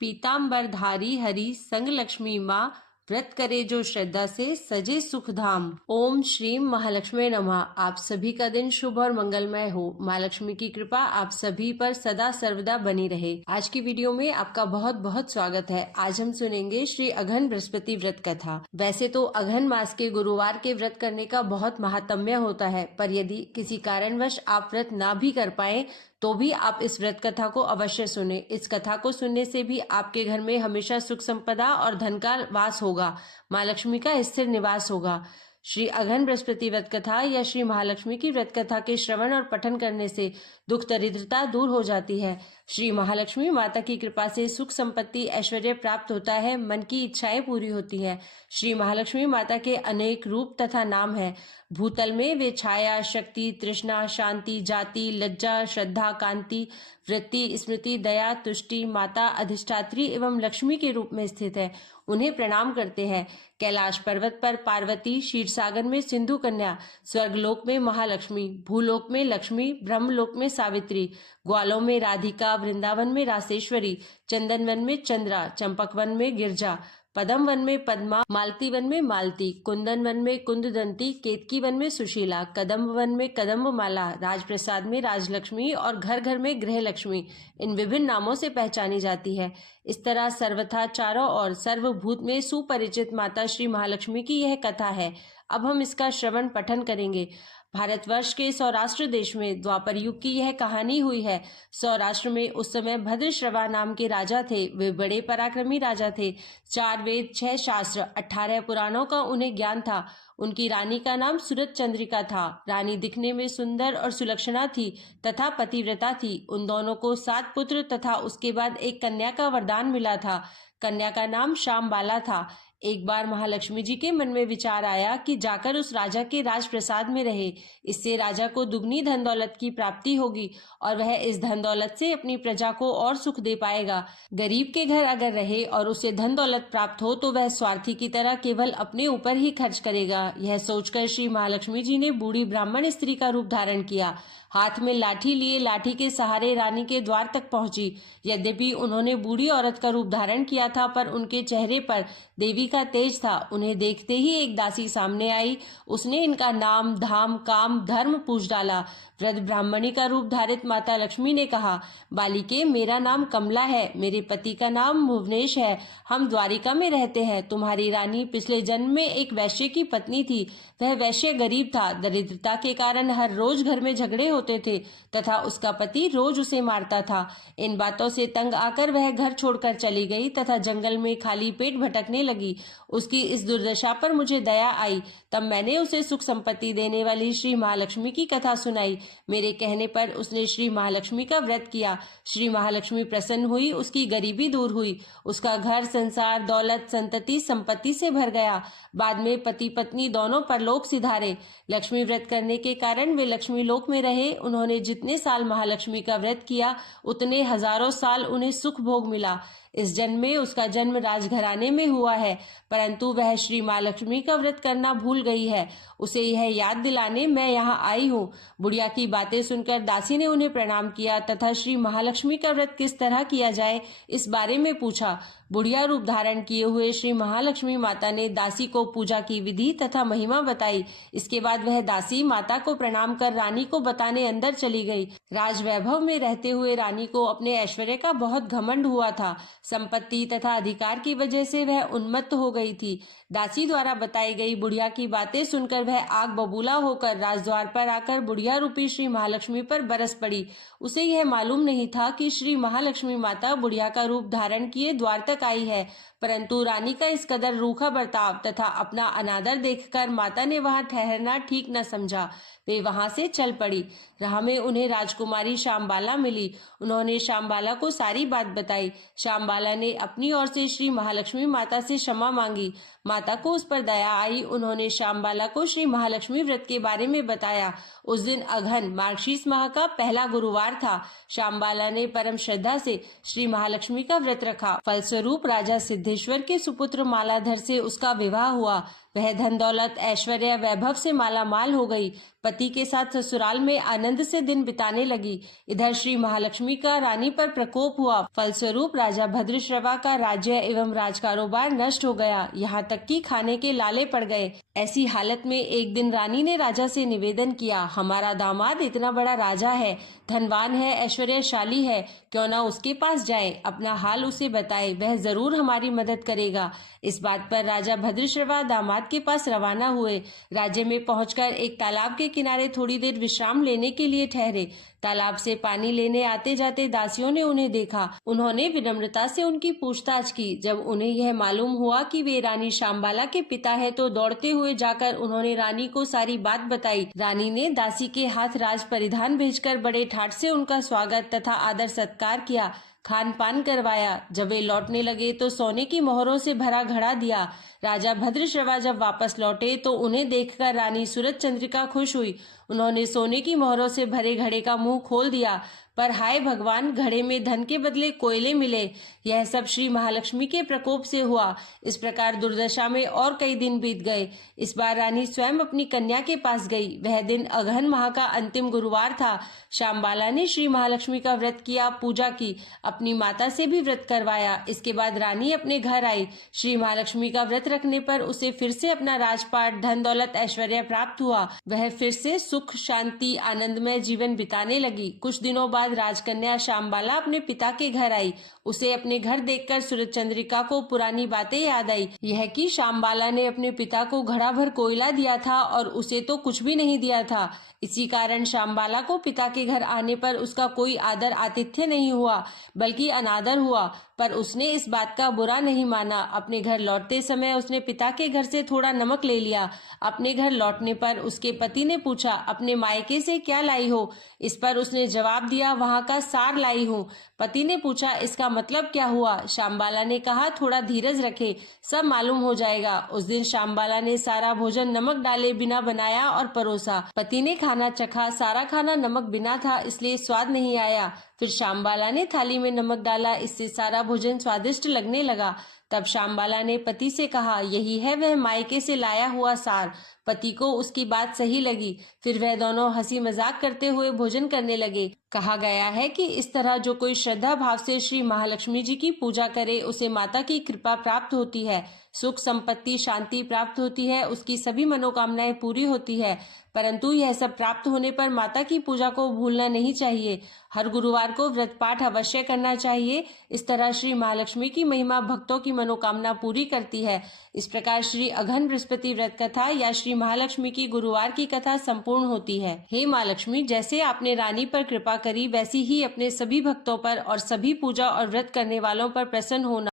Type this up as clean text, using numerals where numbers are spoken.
पीताम्बरधारी हरि संग लक्ष्मी माँ, व्रत करे जो श्रद्धा से सजे सुख धाम। ओम श्री महालक्ष्मी नमः। आप सभी का दिन शुभ और मंगलमय हो। माँ लक्ष्मी की कृपा आप सभी पर सदा सर्वदा बनी रहे। आज की वीडियो में आपका बहुत बहुत स्वागत है। आज हम सुनेंगे श्री अघन बृहस्पति व्रत कथा। वैसे तो अघन मास के गुरुवार के व्रत करने का बहुत महात्म्य होता है, पर यदि किसी कारणवश आप व्रत ना भी कर पाए तो भी आप इस व्रत कथा को अवश्य सुने। इस कथा को सुनने से भी आपके घर में हमेशा सुख संपदा और धन का वास होगा, माँ लक्ष्मी का स्थिर निवास होगा। श्री अघन बृहस्पति व्रत कथा या श्री महालक्ष्मी की व्रत कथा के श्रवण और पठन करने से दुख दरिद्रता दूर हो जाती है। श्री महालक्ष्मी माता की कृपा से सुख संपत्ति ऐश्वर्य प्राप्त होता है, मन की इच्छाएं पूरी होती हैं। श्री महालक्ष्मी माता के अनेक रूप तथा नाम हैं। भूतल में वे छाया, शक्ति, तृष्णा, शांति, जाति, लज्जा, श्रद्धा, कांति, वृत्ति, स्मृति, दया, तुष्टि, माता, अधिष्ठात्री एवं लक्ष्मी के रूप में स्थित है। उन्हें प्रणाम करते हैं। कैलाश पर्वत पर पार्वती, क्षीरसागर में सिंधु कन्या, स्वर्गलोक में महालक्ष्मी, भूलोक में लक्ष्मी, ब्रह्मलोक में सावित्री, ग्वालों में राधिका, वृंदावन में रासेश्वरी, चंदन वन में चंद्रा, चंपक वन में गिरजा, पदम वन में पद्मा, मालती वन में मालती, कुंदन वन में कुंददंती, केतकी वन में सुशीला, कदम्ब वन में कदम्ब माला, राजप्रसाद में राजलक्ष्मी और घर घर में गृह लक्ष्मी इन विभिन्न नामों से पहचानी जाती है। इस तरह सर्वथा चारों और सर्वभूत में सुपरिचित माता श्री महालक्ष्मी की यह कथा है। अब हम इसका श्रवण पठन करेंगे। भारतवर्ष के सौराष्ट्र देश में द्वापर युग की यह कहानी हुई है। सौराष्ट्र में उस समय भद्रश्रवा नाम के राजा थे। वे बड़े पराक्रमी राजा थे। 4 वेद, 6 शास्त्र, 18 पुराणों का उन्हें ज्ञान था। उनकी रानी का नाम सूरत चंद्रिका था। रानी दिखने में सुंदर और सुलक्षणा थी तथा पतिव्रता थी। उन दोनों को 7 पुत्र तथा उसके बाद एक कन्या का वरदान मिला था। कन्या का नाम श्यामबाला था। एक बार महालक्ष्मी जी के मन में विचार आया कि जाकर उस राजा के राजप्रसाद में रहे। इससे राजा को दुगनी धन दौलत की प्राप्ति होगी और वह इस धन दौलत से अपनी प्रजा को और सुख दे पाएगा। गरीब के घर अगर रहे और उसे धन दौलत प्राप्त हो तो वह स्वार्थी की तरह केवल अपने ऊपर ही खर्च करेगा। यह सोचकर श्री महालक्ष्मी जी ने बूढ़ी ब्राह्मण स्त्री का रूप धारण किया। हाथ में लाठी लिए लाठी के सहारे रानी के द्वार तक पहुंची। यद्यपि उन्होंने बूढ़ी औरत का रूप धारण किया था, पर उनके चेहरे पर देवी का तेज था। उन्हें देखते ही एक दासी सामने आई। उसने इनका नाम, धाम, काम, धर्म पूछ डाला। वृद्ध ब्राह्मणी का रूप धारित माता लक्ष्मी ने कहा, बालिके, मेरा नाम कमला है। मेरे पति का नाम भुवनेश है। हम द्वारिका में रहते हैं। तुम्हारी रानी पिछले जन्म में एक वैश्य की पत्नी थी। वह वैश्य गरीब था। दरिद्रता के कारण हर रोज घर में झगड़े होते थे तथा उसका पति रोज उसे मारता था। इन बातों से तंग आकर वह घर छोड़कर चली गई तथा जंगल में खाली पेट भटकने लगी। उसकी इस दुर्दशा पर मुझे दया आई। तब मैंने उसे सुख संपत्ति देने वाली श्री महालक्ष्मी की कथा सुनाई। मेरे कहने पर उसने श्री महालक्ष्मी का व्रत किया। श्री महालक्ष्मी प्रसन्न हुई। उसकी गरीबी दूर हुई। उसका घर संसार, दौलत, संतति, संपत्ति से भर गया। बाद में पति पत्नी दोनों परलोक सिधारे। लक्ष्मी व्रत करने के कारण वे लक्ष्मी लोक में रहे। उन्होंने जितने साल महालक्ष्मी का व्रत किया उतने हजारों साल उन्हें सुख भोग मिला। इस जन्म में उसका जन्म राजघराने में हुआ है, परंतु वह श्री महालक्ष्मी का व्रत करना भूल गई है। उसे यह याद दिलाने मैं यहाँ आई हूँ। बुढ़िया की बातें सुनकर दासी ने उन्हें प्रणाम किया तथा श्री महालक्ष्मी का व्रत किस तरह किया जाए इस बारे में पूछा। बुढ़िया रूप धारण किए हुए श्री महालक्ष्मी माता ने दासी को पूजा की विधि तथा महिमा बताई। इसके बाद वह दासी माता को प्रणाम कर रानी को बताने अंदर चली गई। राजवैभव में रहते हुए रानी को अपने ऐश्वर्य का बहुत घमंड हुआ था। संपत्ति तथा अधिकार की वजह से वह उन्मत्त हो गई थी। दासी द्वारा बताई गई बुढ़िया की बातें सुनकर वह आग बबूला होकर राजद्वार पर आकर बुढ़िया रूपी श्री महालक्ष्मी पर बरस पड़ी। उसे यह मालूम नहीं था कि श्री महालक्ष्मी माता बुढ़िया का रूप धारण किए द्वार तक आई है, परंतु रानी का इस कदर रूखा बर्ताव तथा अपना अनादर देखकर माता ने वहां ठहरना ठीक न समझा। वे वहां से चल पड़ी। राह में उन्हें राजकुमारी श्यामबाला मिली। उन्होंने श्यामबाला को सारी बात बताई। श्यामबाला ने अपनी ओर से श्री महालक्ष्मी माता से क्षमा मांगी। माता को उस पर दया आई। उन्होंने श्यामबाला को श्री महालक्ष्मी व्रत के बारे में बताया। उस दिन अघन मार्गशीर्ष माह का पहला गुरुवार था। श्यामबाला ने परम श्रद्धा से श्री महालक्ष्मी का व्रत रखा। फलस्वरूप राजा सिद्धेश्वर के सुपुत्र मालाधर से उसका विवाह हुआ। वह धन दौलत ऐश्वर्य वैभव से माला माल हो गई। पति के साथ ससुराल में आनंद से दिन बिताने लगी। इधर श्री महालक्ष्मी का रानी पर प्रकोप हुआ। फलस्वरूप राजा भद्रश्रवा का राज्य एवं राज कारोबार नष्ट हो गया। यहाँ तक कि खाने के लाले पड़ गए। ऐसी हालत में एक दिन रानी ने राजा से निवेदन किया, हमारा दामाद इतना बड़ा राजा है, धनवान है, ऐश्वर्यशाली है, क्यों ना उसके पास जाए, अपना हाल उसे बताए, वह जरूर हमारी मदद करेगा। इस बात पर राजा भद्रश्रवा दामाद के पास रवाना हुए। राज्य में पहुंचकर एक तालाब के किनारे थोड़ी देर विश्राम लेने के लिए ठहरे। तालाब से पानी लेने आते जाते दासियों ने उन्हें देखा। उन्होंने विनम्रता से उनकी पूछताछ की। जब उन्हें यह मालूम हुआ कि वे रानी शामबाला के पिता है तो दौड़ते हुए जाकर उन्होंने रानी को सारी बात बताई। रानी ने दासी के हाथ राज परिधान भेजकर बड़े ठाट से उनका स्वागत तथा आदर सत्कार किया, खान पान करवाया। जब वे लौटने लगे तो सोने की मोहरों से भरा घड़ा दिया। राजा भद्रश्रवा जब वापस लौटे तो उन्हें देखकर रानी सूरज चंद्रिका खुश हुई। उन्होंने सोने की मोहरों से भरे घड़े का मुंह खोल दिया, पर हाय भगवान, घड़े में धन के बदले कोयले मिले। यह सब श्री महालक्ष्मी के प्रकोप से हुआ। इस प्रकार दुर्दशा में और कई दिन बीत गए। इस बार रानी स्वयं अपनी कन्या के पास गई। वह दिन अगहन माह का अंतिम गुरुवार था। शामबाला ने श्री महालक्ष्मी का व्रत किया, पूजा की, अपनी माता से भी व्रत करवाया। इसके बाद रानी अपने घर आई। श्री महालक्ष्मी का व्रत रखने पर उसे फिर से अपना राजपाट, धन दौलत, ऐश्वर्य प्राप्त हुआ। वह फिर से सुख, शांति, आनंदमय जीवन बिताने लगी। कुछ दिनों बाद राजकन्या शामबाला अपने पिता के घर आई। उसे अपने घर देखकर सूरज चंद्रिका को पुरानी बातें याद आई। यह कि शामबाला ने अपने पिता को घड़ा भर कोयला दिया था और उसे तो कुछ भी नहीं दिया था। इसी कारण शामबाला को पिता के घर आने पर उसका कोई आदर आतिथ्य नहीं हुआ, बल्कि अनादर हुआ। पर उसने इस बात का बुरा नहीं माना। अपने घर लौटते समय उसने पिता के घर से थोड़ा नमक ले लिया। अपने घर लौटने पर उसके पति ने पूछा, अपने मायके से क्या लाई हो? इस पर उसने जवाब दिया, वहां का सार लाई हूँ। पति ने पूछा, इसका मतलब क्या हुआ? शामबाला ने कहा, थोड़ा धीरज रखे, सब मालूम हो जाएगा। उस दिन शामबाला ने सारा भोजन नमक डाले बिना बनाया और परोसा। पति ने खाना चखा। सारा खाना नमक बिना था, इसलिए स्वाद नहीं आया। फिर शामबाला ने थाली में नमक डाला, इससे सारा भोजन स्वादिष्ट लगने लगा। तब शामबाला ने पति से कहा, यही है वह मायके से लाया हुआ सार। पति को उसकी बात सही लगी। फिर वह दोनों हंसी मजाक करते हुए भोजन करने लगे। कहा गया है कि इस तरह जो कोई श्रद्धा भाव से श्री महालक्ष्मी जी की पूजा करे, उसे माता की कृपा प्राप्त होती है, सुख, संपत्ति, शांति प्राप्त होती है, उसकी सभी मनोकामनाएं पूरी होती है। परंतु यह सब प्राप्त होने पर माता की पूजा को भूलना नहीं चाहिए। हर गुरुवार को व्रत पाठ अवश्य करना चाहिए। इस तरह श्री महालक्ष्मी की महिमा भक्तों की मनोकामना पूरी करती है। इस प्रकार श्री अघन बृहस्पति व्रत कथा या श्री महालक्ष्मी की गुरुवार की कथा संपूर्ण होती है। हे माँ लक्ष्मी, जैसे आपने रानी पर कृपा करी, वैसी ही अपने सभी भक्तों पर और सभी पूजा और व्रत करने वालों पर प्रसन्न होना।